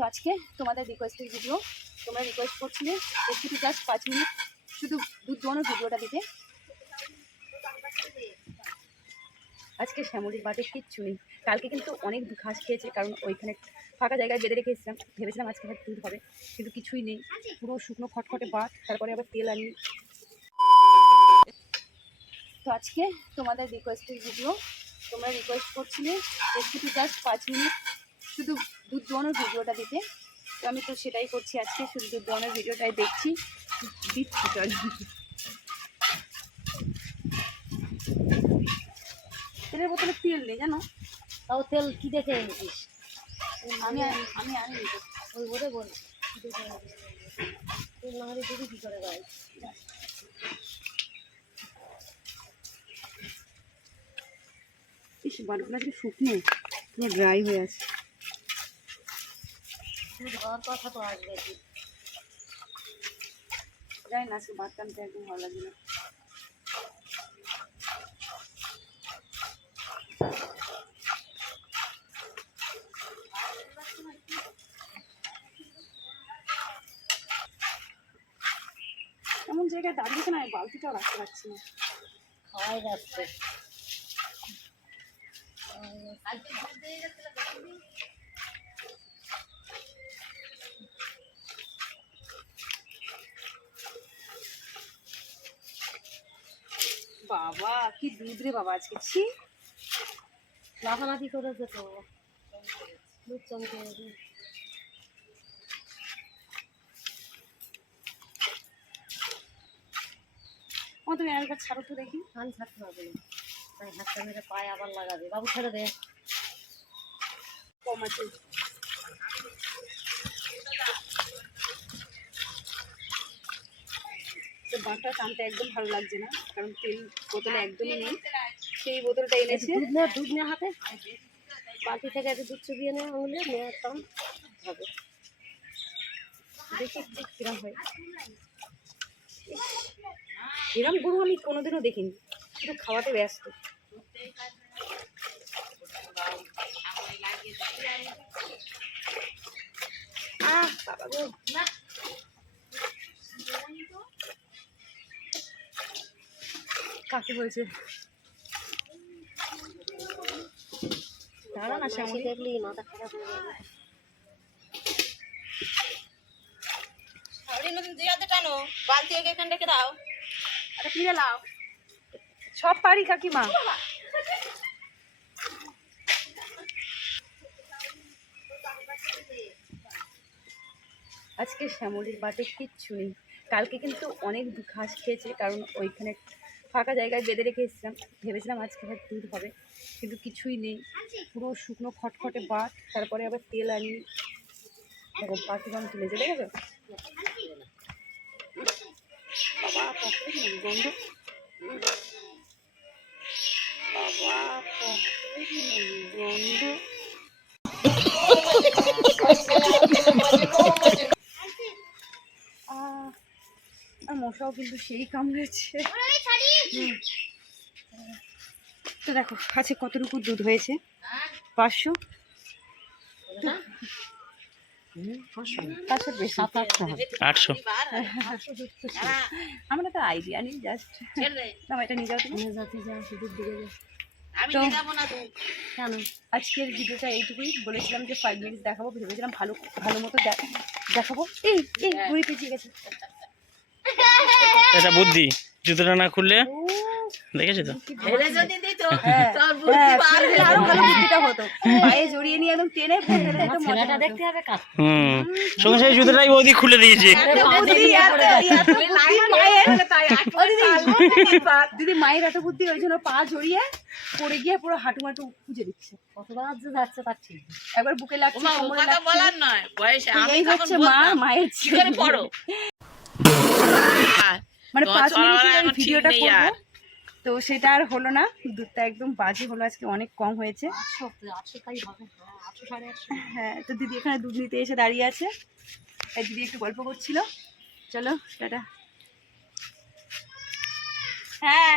তো আজকে তোমাদের রিকোয়েস্টের ভিডিও তোমরা রিকোয়েস্ট করছিলে একটু জাস্ট পাঁচ মিনিট শুধু দুধ দোয়ানোর ভিডিওটা দিতে। আজকে শ্যামলির বাটে কিচ্ছু নেই। কালকে কিন্তু অনেক ঘাস খেয়েছে, কারণ ওইখানে ফাঁকা জায়গায় বেঁধে রেখে এসেছিলাম। ভেবেছিলাম আজকে হয়তো দুধ হবে, কিন্তু কিছুই নেই। পুরো শুকনো খটখটে বাট তারপরে আবার তেল আনি। তো আজকে তোমাদের রিকোয়েস্টের ভিডিও তোমরা রিকোয়েস্ট করছিলে একটু জাস্ট পাঁচ মিনিট শুধু দুধ দোয়ানোর ভিডিওটা দিতে। তো আমি তো সেটাই করছি আজকে শুধু দুধ দোয়ানোর ভিডিওটাই দেখছি। দিচ্ছি চল। তেলের বোতলে তেল নেই জানো? তাও তেল কি দেখে এনেছিস আমি আমি আনিনি তো। ওই বলে। বল তেল না হলে যদি কি করে গায়ে ইস আজকে শুকনো পুরো ড্রাই হয়ে আছে। দুধ হওয়ার কথা তো আসবে কি? জানি না আজকে বাট টানতে একদম ভালো লাগে না। এমন জায়গায় দাঁড়িয়েছে না আমি বালতিটাও রাখতে পারছি না। খাওয়াই যাচ্ছে। বাবা কি দুধ রে বাবা আজকে ছি। লাফালাফি করেছে তো। দুধ চমকে। আমার তুমি ছাড়ো তো দেখি। কান ছাড়তে পারবে না। তাই হাতটা মেরে পায়ে আবার লাগাবে। বাবু ছেড়ে দে। কম আছে বাটা টানতে একদম ভালো লাগছে না কারণ তেল বোতলে একদমই নেই। সেই বোতলটা এনেছে। দুধ নে দুধ নে হাতে। বালতি থেকে একটু দুধ চুবিয়ে নে আঙুলে নিয়ে একদম হবে। দেখি কিরম হয়। এরম গরু আমি কোনোদিনও দেখিনি শুধু খাওয়াতে ব্যস্ত। আহ বাবা গো। কাকে হয়েছে দাঁড়া না শ্যামলি দেখলি মাথা খারাপ হয়ে যাবে টানো। বালতি আগে এখানে রেখে দাও। আরে ফিরে লাও সব পারি কাকিমা। আজকে শ্যামলির বাটে কিচ্ছু নেই। কালকে কিন্তু অনেক ঘাস খেয়েছে কারণ ওইখানে ফাঁকা জায়গায় বেঁধে রেখে এসেছিলাম। ভেবেছিলাম আজকে হয়তো দুধ হবে, কিন্তু কিছুই নেই। পুরো শুকনো খটখটে বাট তারপরে আবার তেল আনি পাখি বান তুলেছে দেখেছ বাবা কত গন্ধ? বাবা গন্ধ? আর কিন্তু সেই কামড়েছে। তো দেখো কাছে কতটুকু দুধ হয়েছে? পাঁচশো? আমরা তো আইডিয়া নেই জাস্ট এটা নিয়ে যাও তুমি। নিয়ে যাতে যা দুধ দিকে যা। তো- নিয়ে যাব না তুমি কেন? আজকের ভিডিওটা এইটুকুই। বলেছিলাম যে ফাইভ মিনিটস দেখাবো ভেবেছিলাম ভালো ভালো মতো দেখাবো। এই এই ঘুরে পেঁচিয়ে গেছে। এটা বুদ্ধি। জুতোটা না খুললে দেখেছি তো? হুম। সঙ্গে জুতোটাই বৌদি খুলে দিয়েছে। মায়ের। দিদি মায়ের এত বুদ্ধি ওই জন্য পা জড়িয়ে পড়ে গিয়ে পুরো হাঁটু মাটু খুঁজে দিচ্ছে। কতবার যে যাচ্ছে তার ঠিক একবার বুকে লাগছে। বলার নয়। বয়সে আমি হচ্ছে মা মায়ের কি ছেলে। পড়ো? মানে পাঁচ মিনিটের ভিডিওটা করব। তো সেটা আর হলো না দুধটা একদম বাজে হলো আজকে অনেক কম হয়েছে। হ্যাঁ হ্যাঁ তো দিদি এখানে দুধ নিতে এসে দাঁড়িয়ে আছে। তাই দিদি একটু গল্প করছিল। চলো টাটা। হ্যাঁ।